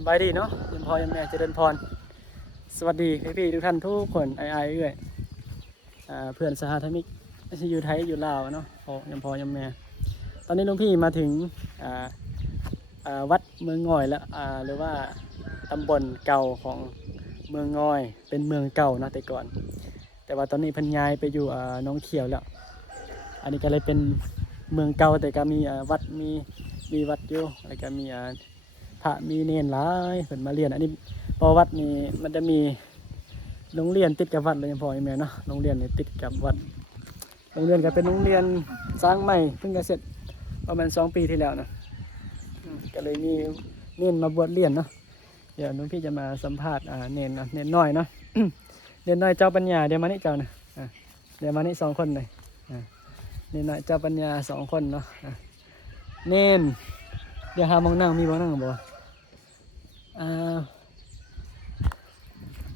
สบายดีเนาะยังพอยังแม่เจริญพรสวัสดีพี่ๆทุกท่านทุกคนไอ้เอ้ยเพื่อนสหธรรมิกที่อยู่ไทยอยู่ลาวเนาะยังพอยังแม่ตอนนี้ลุงพี่มาถึงวัดเมืองง่อยแล้วหรือว่าตำบลเก่าของเมืองง่อยเป็นเมืองเก่านะแต่ก่อนแต่ว่าตอนนี้เพิ่นย้ายไปอยู่น้องเขียวแล้วอันนี้ก็เลยเป็นเมืองเก่าแต่ก็มีวัดมีวัดอยู่แล้วก็มีพระมีเนรหลายเพิ่นมาเรียนอันนี้พอวัดนี้มันจะมีโรงเรียนติดกับวัดเลยพ่อแม่เนาะโรงเรียนนี่ติดกับวัดโรงเรียนก็เป็นโรงเรียนสร้างใหม่เพิ่งจะเสร็จประมาณ2 ปีที่แล้วนะก็เลยมีเนรมาบวชเรียนเนาะเดี๋ยวน้องพี่จะมาสัมภาษณ์เนรนะเนรน้อยเนาะ เนรน้อยเจ้าปัญญาเดี๋ยวมานี่เจ้านะเดี๋ยวมานี่2 คนเลยเนรน้อยเจ้าปัญญา2 คนเนาะเนรเดี๋ยวหามองนั่งมีบ่นั่งบ่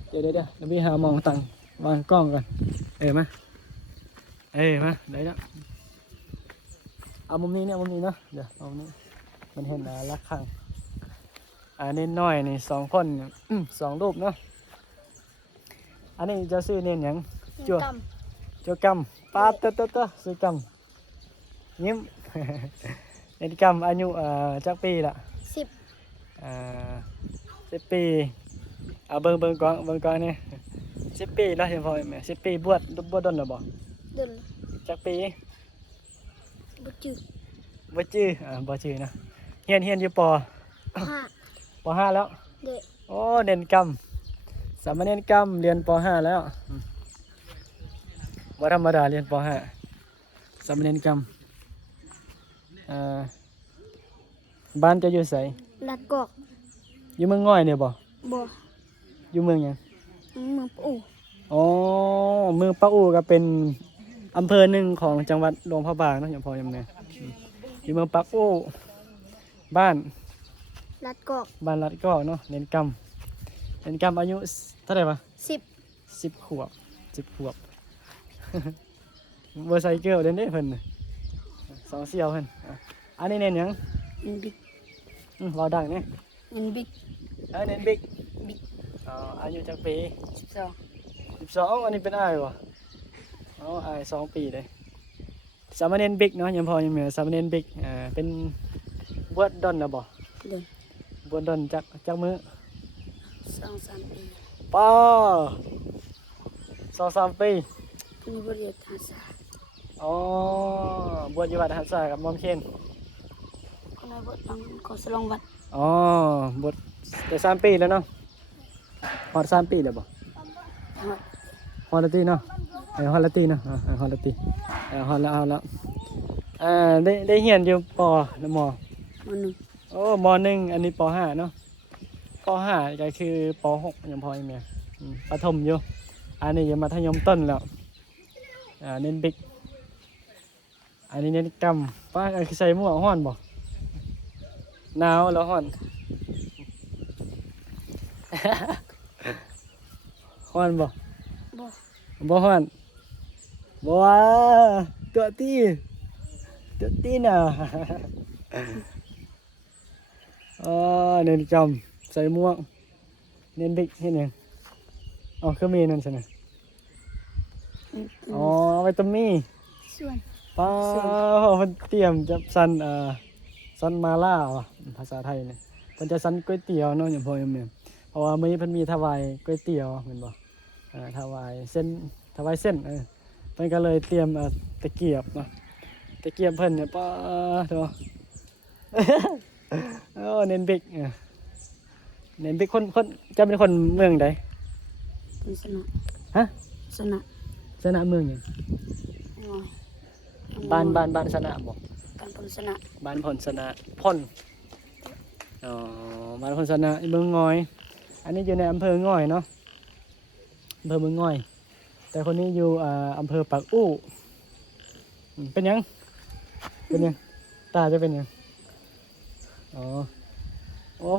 เดี๋ยวพี่หามองตั้งวางกล้องก่อนมามาได้แล้วเอามุมนี้เนี่ยมุมนี้เนาะเดี๋ยวเอามุมนี้มันเห็นระฆังเน้นน้อยนี่2 คน2 รูปเนาะอันนี้จะซื้อเน้นหยังจัวกำปาเตอะซื้อกำยิ้ม เน้นกำอายุจักปีละ10 ปีเบิ่งก่อนนี่10 ปีแล้วเห็นพอไหม10 ปีบวชดนหรือบ่ดนจักปีบ่จื้อบ่จื้อนะเฮียนอยู่ป .5 แล้วเด็กโอ้เน้นกำสามเณรกำเรียนป .5 แล้วบ่ธรรมดาเรียนป .5 สามเณรกำบ้านจะอยู่ไสลัดกอกอยู่เมืองง่อยเนี่ยบ่บ่อยู่เมืองหยังเมืองปู่อ๋อเมืองปะอู่ก็เป็นอำเภอหนึ่งของจังหวัดหลวงพระบางเนาะอย่างพอยังไงอยู่เมืองปะอู่บ้านลัดกอกลัดกอกเนาะเน้นกำอายุเท่าไหร่ปะ10 ขวบเบอร์ไซเคิลเล่นได้เพิ่น2 เสี่ยวเพิ่นอันนี้เน้นหยังเน้นบิ๊กเราดังเนี่ยเน้นบิ๊กเน้นบิ๊กอายุจักปี12อันนี้เป็นอ้ายวะอ้าย2 ปีเลยสามเณรบิ๊กเนาะยังพอยังเหมือนสามเณรบิ๊กเป็นบวชดนนะบ่ดนบวชดนจักมื้อ2-3 ปีป้า2-3 ปีมีบริษัทหาษาบวชอยู่วัดหันษากับมอมเคนคนในบทต้องขอสลองวัดบวชได้3 ปีแล้วเนาะฮอด3 ปีแล้วบ่ฮอดละตีเนาะฮอดละตีเนาะฮอดละตีฮอดแล้วเอาแล้วได้เรียนอยู่ป.หรือม.ม.1 อันนี้ป. .5 เนาะป. .5 ก็คือป. .6 ยังพออยู่แม่ประถมอยู่อันนี้ยังมัธยมต้นแล้วเน้นบิ๊กอันนี้เน้นกำป้าคือใส่หมวกฮ้อนบ่หนาวแล้วฮ้อน ฮ้อนบ่ฮ้อนบ่ว่าตัวตีน่ะ เน้นกำใส่หมวกเน้นบิ๊กเห็นยังคือมีนั่นใช่ไหมไวตามินส่วนป้ามันเตรียมจะสันมาล่าว่ะภาษาไทยเนี่ยมันจะสันก๋วยเตี๋ยวเนาะอย่างพออย่างเนี้ยเพราะว่ามื้อนี้เพิ่นมีถวายก๋วยเตี๋ยวเห็นบ่ถวายเส้นเพิ่นก็เลยเตรียมตะเกียบเนาะตะเกียบเพิ่นเนี่ยป้าเถอะ เน้นบิ๊กเน้นบิ๊กคนจะเป็นคนเมืองใดสนะฮะสนะเมืองหยังบ้านสนะบ่บ้านพลสนะบ้านพลสนะบ้านพลสนะเมืองง่อยอันนี้อยู่ในอำเภอง่อยเนาะอำเภอเมืองง่อยแต่คนนี้อยู่อำเภอปากอู้เป็นยังตาจะเป็นยัง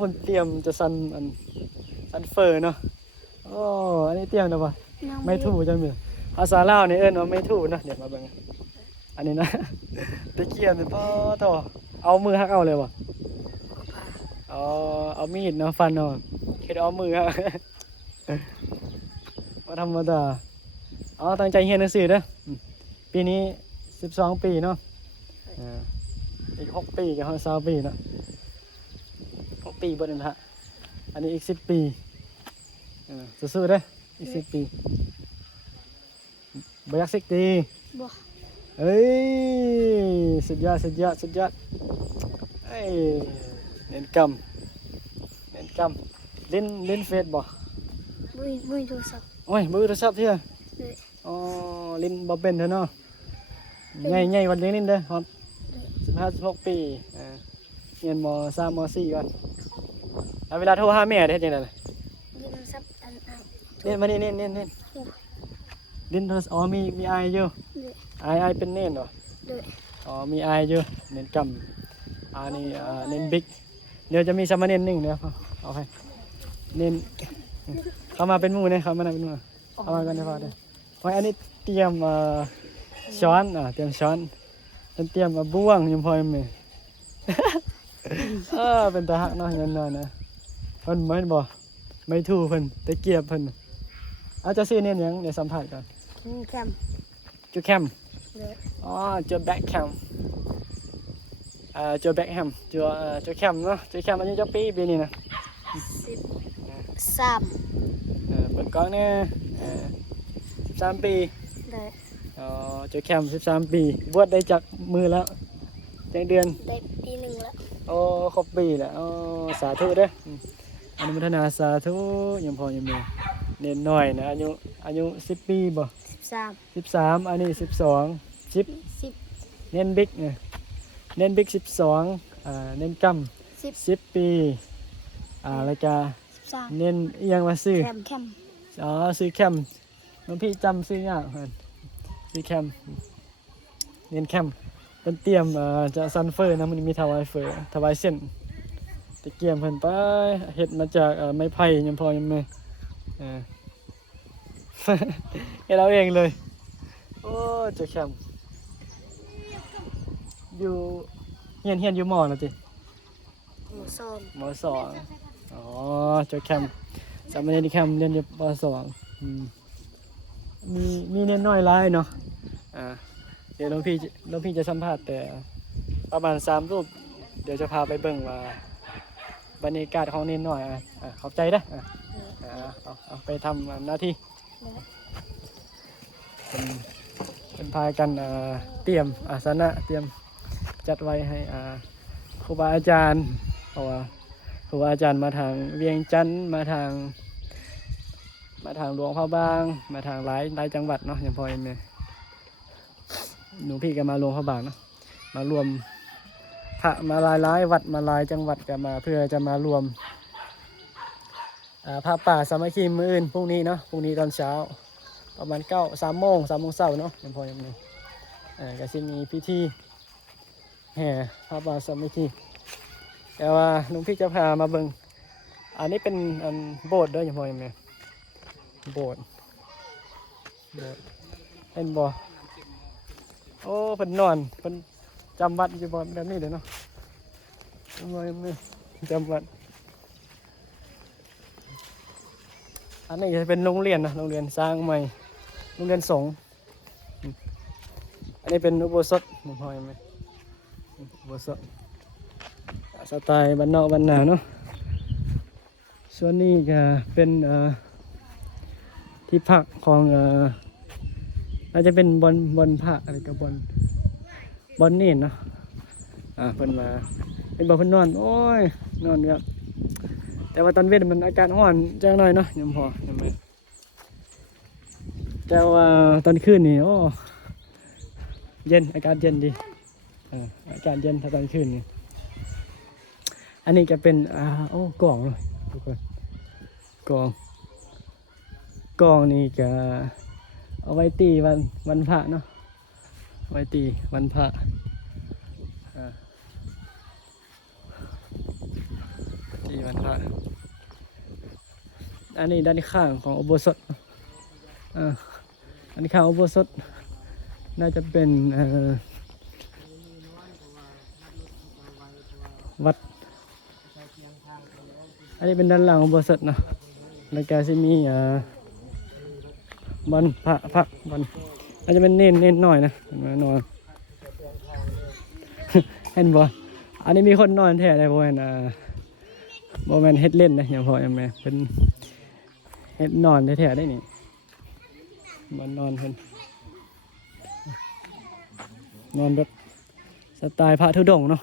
คนเตรียมจะสันเฟอร์เนาะอันนี้เตรียมนะปะไม่ถูกจังเลยภาษาลาวนี่เอิ้นว่าไม่ถูกนะเดี๋ยวมาเบิ่งอันนี้นะตะเกียบนี่ป้อต่อเอามือหักเอาเลยปะ เอามีดเนาะฟันเนาะเฮ็ดเอามือฮะ บ่ธรรมดาตั้งใจเรียนหนังสือเด้อปีนี้12 ปีเนาะอีก6 ปีก็ฮอด20 ปีเนาะ6 ปีบ่ได้ละอันนี้อีก10 ปีสู้ๆเด้ออีก10 ปีบ่อยากสิกดี บ่ เอ้ยสุดยอดเอ้ยเน้นกำเล่นเฟซบ่ บุยโทรศัพท์ โอ้ยมือโทรศัพท์เที่ย เลย อ๋อเล่นบ่เป็นเด้อเนาะใหญ่วันเลี้ยงนี่เด้อฮอด15 16 ปีเรียนม3ม4ก่อนเอาเวลาโทรหาแม่ได้เฮ็ดจังได๋ล่ะ ยืมโทรศัพท์อันเล่นมานี่เล่นเล่นโทรศัพท์มีอายอยู่ เลย อายเป็นเน่นเหรอ เลย มีอายอยู่เน้นกำนี่เน้นบิ๊กเดี๋ยวจะมีสามเณรหนึ่งเดี๋ยวเอาไปเน้นเข้ามาเป็นหมู่เนี่ยเข้ามาเป็นหมู่เอามากันได้พอเด้อไว้อันนี้เตรียมช้อนเตรียมช้อนเตรียมบ่วงยมพอยมื้อ เป็นตาหักเนาะยันนอนนะเพิ่นบ่เห็นบ่ไม่ถูกเพิ่นตะเกียบเพิ่นเอาจะซื้อเน้นหยังเดี๋ยวสัมภาษณ์ก่อน แคม จูแคม เลย จูแบ็คแคมจูแบ็คแฮมจูแคมเนาะจูแคมอายุจักปีนี้นะ 13 เปิดกล้องเนี่ย13 ปี เลย จูแคม13 ปีบวชได้จากมือแล้วจังเดือน ได้ปีหนึ่งแล้ว ครบปีแล้วสาธุเด้ออนุโมทนาสาธุยังพอยังมีเน้นหน่อยนะอายุ10 ปีบ่ 13 13อันนี้12 10 10เน้นบิ๊กเนี่ยเน้นบิ๊ก12เน้นกำ10 ปีแล้วก็ 13 เน้นอีหยังมาซื้อ แคม ซื้อแคมน้องพี่จำซื้อยากเพิ่นซื้อแคมเน้นแคมเป็นเตรียมจะซันเฟอร์นะมันมีถวายเฟอร์ถวายเส้นตะเกียมเพิ่นไปเฮ็ดมาจากไม้ไผ่ยังพอยังมี เฮ็ดเอาเองเลยโอ้เจ้าแคมอยู่เฮียนอยู่มอนะติ หมูส้ม มสองเจ้าแคมสามเณรแคมเรียนอยู่ปสองมีเน้นน้อยหลายเนาะเดี๋ยวหลวงพี่จะสัมภาษณ์แต่ประมาณ3 รูปเดี๋ยวจะพาไปเบิ่งว่าบรรยากาศของเน้นน้อยขอบใจเด้อเอาไปทำหน้าที่เป็นพากันเตรียมอาสนะเตรียมจัดไว้ให้ครูบาอาจารย์เพราะว่าครูบาอาจารย์มาทางเวียงจันทน์มาทางหลวงพระบางมาทางหลายจังหวัดเนาะอย่างพอเอ็มเนี่ยหนูพี่ก็มาหลวงพระบางเนาะมารวมพระมาหลายวัดมาหลายจังหวัดก็มาเพื่อจะมารวมพระป่าสามัคคีมื้ออื่นพรุ่งนี้เนาะพรุ่งนี้ตอนเช้าประมาณ3 โมงเช้าเนาะอย่างพอเอ็มเนี่ยก็จะมีพิธีแห่พระป่าสามัคคีแต่ว่าหลวงพี่จะพามาเบิ่งอันนี้เป็นโบสถ์ด้วยอย่างพออย่างเนี้ยโบสถ์เห็นบ่โอ้เพิ่นนอนเพิ่นจำวัดอยู่บ่แบบนี้เด้อเนาะจำวัดอันนี้จะเป็นโรงเรียนนะโรงเรียนสร้างใหม่โรงเรียนสงฆ์อันนี้เป็นอุโบสถอย่างพออย่างเนี้ยอุโบสถสไตล์บ้านนอกบ้านนาเนาะส่วนนี้ก็เป็นที่พักของอาจจะเป็นบอนพระอะไรกับบอนนี่เนาะเพิ่นมาเป็นบ่อเพิ่นนอนโอ้ยนอนครับแต่ว่าตอนเว้นมันอากาศร้อนจังหน่อยเนาะยังพอยังไม่แต่ว่าตอนคืนนี่โอ้เย็นอากาศเย็นดีอากาศเย็นถ้าตอนคืนนี่อันนี้จะเป็นกล่องเลยทุกคนกล่องนี่ก็เอาไว้ตีวันพระเนาะไว้ตีวันพระตีวันพระอันนี้ด้านข้างของอุโบสถอันนี้ข้างอุโบสถน่าจะเป็นวัด นนี้เป็นด้านหลังของบริษัทเนาะแล้วก็จะมีบอลพระบอลอาจจะเป็นเน้นหน่อยนะเห็นไหมนอน เห็นบ่อันนี้มีคนนอนแท้เลยบ่แม่นบ่แม่นเฮ็ดเล่นนะอย่างพ่ออย่างแม่เป็นเฮ็ดนอนแท้ๆได้นี่บ่นอนเพิ่นนอนแบบสไตล์พระธุดงค์เนาะ